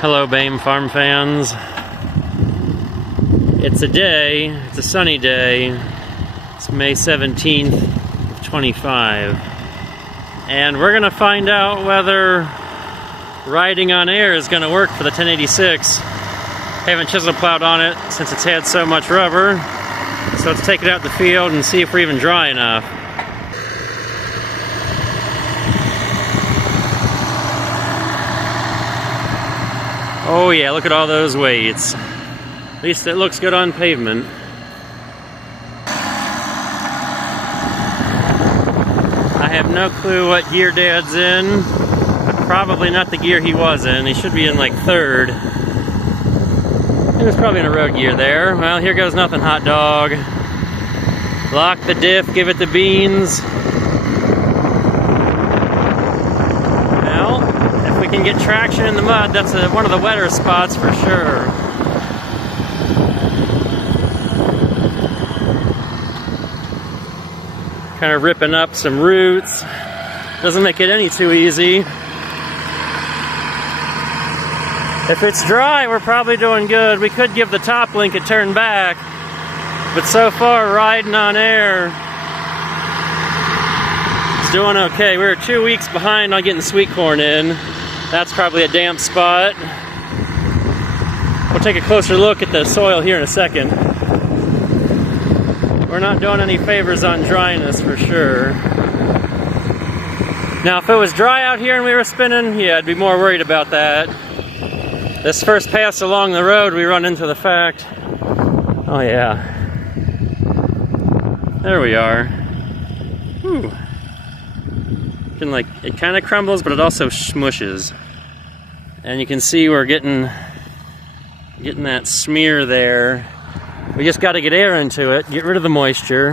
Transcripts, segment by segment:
Hello BAME farm fans. It's a sunny day. It's May 17th, 25. And we're gonna find out whether riding on air is gonna work for the 1086. Haven't chisel plowed on it since it's had so much rubber. So let's take it out the field and see if we're even dry enough. Oh yeah, look at all those weights. At least it looks good on pavement. I have no clue what gear Dad's in, but probably not the gear he was in. He should be in like third. He was probably in a road gear there. Well, here goes nothing, hot dog. Lock the diff, give it the beans. Well, if we can get traction in the mud, that's one of the wetter spots for sure. Kind of ripping up some roots. Doesn't make it any too easy. If it's dry, we're probably doing good. We could give the top link a turn back, but so far riding on air is doing okay. We were 2 weeks behind on getting sweet corn in. That's probably a damp spot. We'll take a closer look at the soil here in a second. We're not doing any favors on dryness for sure. Now, if it was dry out here and we were spinning, yeah, I'd be more worried about that. This first pass along the road, we run into the fact. Oh yeah. There we are. Whew. Like, it kind of crumbles, but it also smushes. And you can see we're getting that smear there. We just got to get air into it, get rid of the moisture,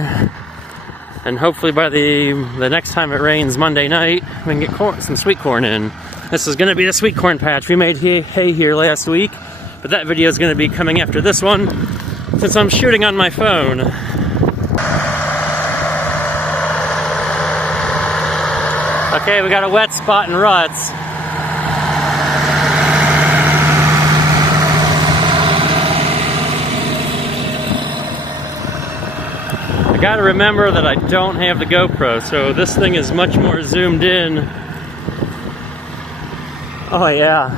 and hopefully by the next time it rains Monday night, we can get some sweet corn in. This is going to be the sweet corn patch. We made hay here last week, but that video is going to be coming after this one, since I'm shooting on my phone. Okay, we got a wet spot in ruts. I gotta remember that I don't have the GoPro, so this thing is much more zoomed in. Oh yeah,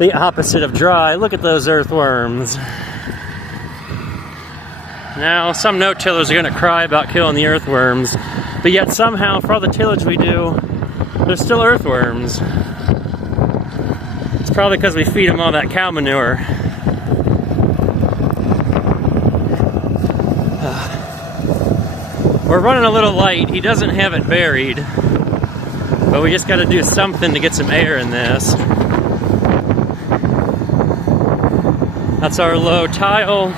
the opposite of dry. Look at those earthworms. Now, some no-tillers are gonna cry about killing the earthworms, but yet somehow, for all the tillage we do, there's still earthworms. It's probably because we feed them all that cow manure. We're running a little light. He doesn't have it buried, but we just got to do something to get some air in this. That's our low tile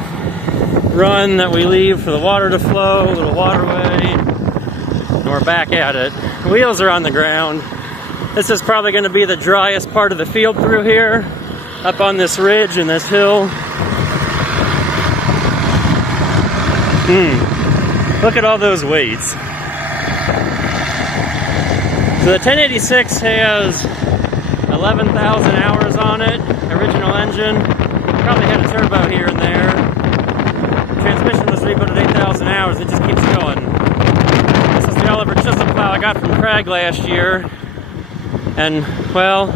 run that we leave for the water to flow, a little waterway, and we're back at it. Wheels are on the ground. This is probably going to be the driest part of the field through here, up on this ridge and this hill. Look at all those weights. So the 1086 has 11,000 hours on it, original engine. Probably had a turbo here and there. Transmission was rebooted at 8,000 hours, it just keeps going. This is the Oliver Chisel plow I got from Craig last year. And, well,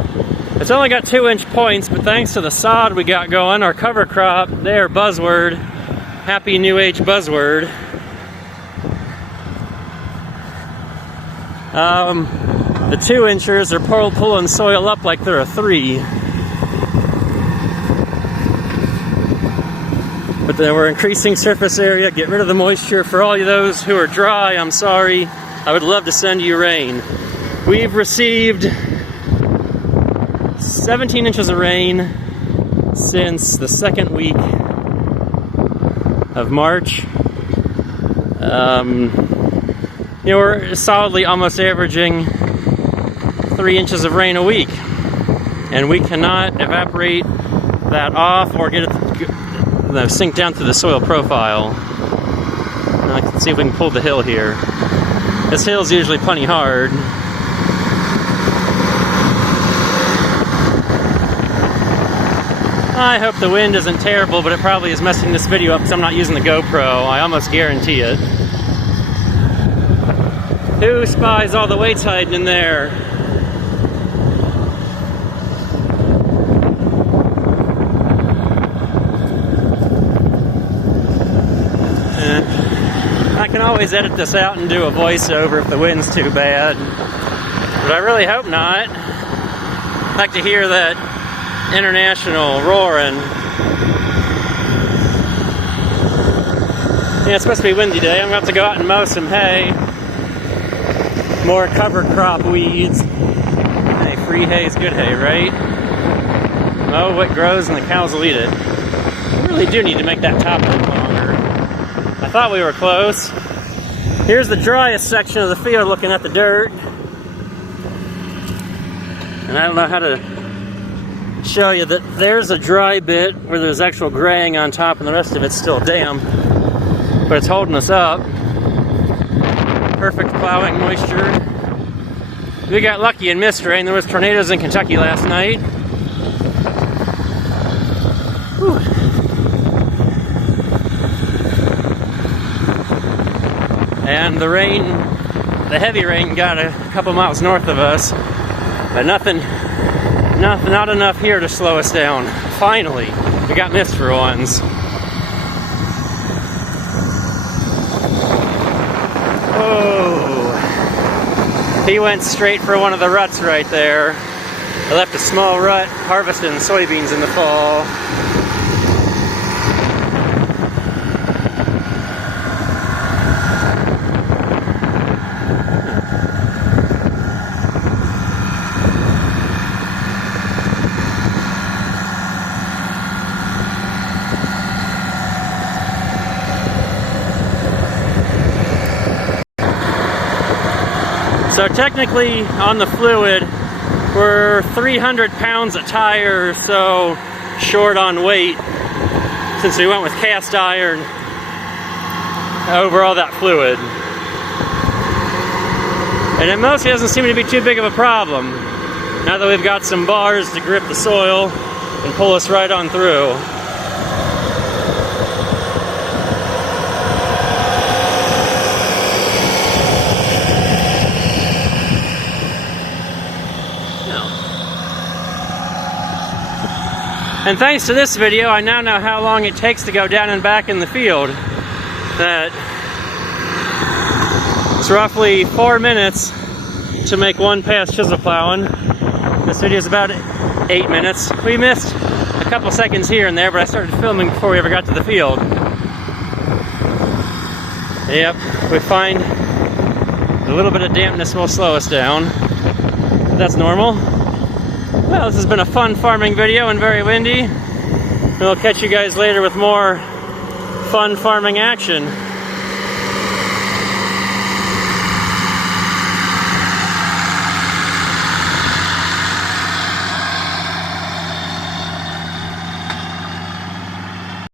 it's only got 2-inch points, but thanks to the sod we got going, our cover crop, there, buzzword, happy new age buzzword. The 2-inchers are pulling soil up like they're a 3. But then we're increasing surface area, get rid of the moisture. For all of those who are dry, I'm sorry. I would love to send you rain. We've received 17 inches of rain since the second week of March. You know, we're solidly almost averaging 3 inches of rain a week, and we cannot evaporate that off or get it to sink down through the soil profile. Let's see if we can pull the hill here. This hill's usually plenty hard. I hope the wind isn't terrible, but it probably is messing this video up because I'm not using the GoPro. I almost guarantee it. Who spies all the weights hiding in there? I can always edit this out and do a voiceover if the wind's too bad, but I really hope not. I'd like to hear that international roaring. Yeah, it's supposed to be a windy day. I'm going to have to go out and mow some hay. More cover crop weeds. Hey, free hay is good hay, right? Mow what grows and the cows will eat it. I really do need to make that top a little longer. I thought we were close. Here's the driest section of the field looking at the dirt. And I don't know how to show you that there's a dry bit where there's actual graying on top and the rest of it's still damp. But it's holding us up. Perfect plowing moisture. We got lucky and missed rain. There was tornadoes in Kentucky last night. Whew. And the rain, the heavy rain got a couple miles north of us, but not enough here to slow us down. Finally, we got missed for once. Oh, he went straight for one of the ruts right there. I left a small rut harvesting soybeans in the fall. So technically on the fluid, we're 300 pounds a tire, so short on weight since we went with cast iron over all that fluid. And it mostly doesn't seem to be too big of a problem now that we've got some bars to grip the soil and pull us right on through. And thanks to this video, I now know how long it takes to go down and back in the field. That it's roughly 4 minutes to make one pass chisel plowing. This video is about 8 minutes. We missed a couple seconds here and there, but I started filming before we ever got to the field. Yep, we find a little bit of dampness will slow us down. That's normal. Well, this has been a fun farming video and very windy. We'll catch you guys later with more fun farming action.